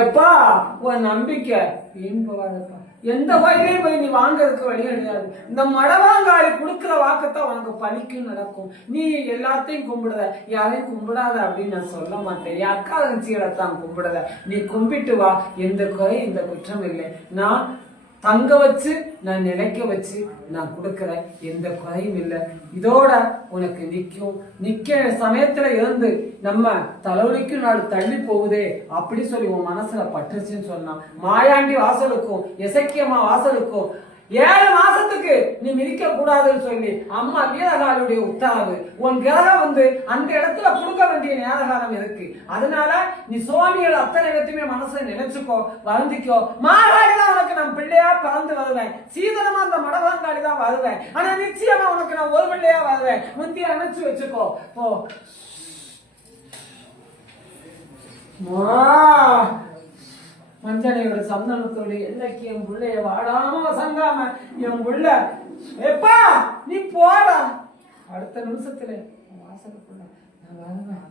எப்பா உன் நம்பிக்கை வீண் போகாதப்பா. எந்த வயலையும் போய் நீ வாங்கறதுக்கு வழி கிடையாது. இந்த மடவாங்காரி கொடுக்குற வாக்கத்தை உனக்கு பலிக்கும் நடக்கும். நீ எல்லாத்தையும் கும்பிடுத, யாரையும் கும்பிடாத அப்படின்னு நான் சொல்ல மாட்டேன். என் அக்கா தங்கச்சிகளை தான் கும்பிடுத. நீ கும்பிட்டு வா, எந்த குறை இந்த குற்றம் இல்லை. நான் தங்க வச்சு நான் நினைக்க வச்சு நான் கொடுக்கறேன், எந்த குறையும் இல்லை. இதோட உனக்கு நிக்க சமயத்துல இருந்து நம்ம தலைவலிக்கும் நாள் தள்ளி போகுதே அப்படி சொல்லி உன் மனசுல பட்டுச்சுன்னு சொன்னான். மாயாண்டி வாசலுக்கும் எசக்கியம்மா வாசலுக்கும் 7 மாசத்துக்கு நீ மிதிக்க கூடாதுன்னு சொல்லி அம்மா வீரகாலுடைய உத்தரவு. உன் கிரகம் வந்து அந்த இடத்துல கொடுக்க வேண்டிய நேரகாலம் இருக்கு. அதனால நீ சுவாமிகள் அத்தனை இடத்தையுமே மனசுல நினைச்சுக்கோ, வருந்திக்கோ. மாகாளி தான் உனக்கு நான் பிள்ளையா பிறந்து வருவேன், சீதனமா அந்த மடவாங்காளி தான் வருவேன். ஆனா நிச்சயமா உனக்கு நான் ஒரு பிள்ளையா வருவேன். முந்தி நினைச்சு வச்சுக்கோ. போ மஞ்சளையோட சந்தனத்தோட என்னைக்கு என் பிள்ளைய வாடாம வசங்காம என் புள்ள எப்பா நீ போடா. அடுத்த நிமிஷத்துல வாசலுக்குள்ள நான் வருவேன்.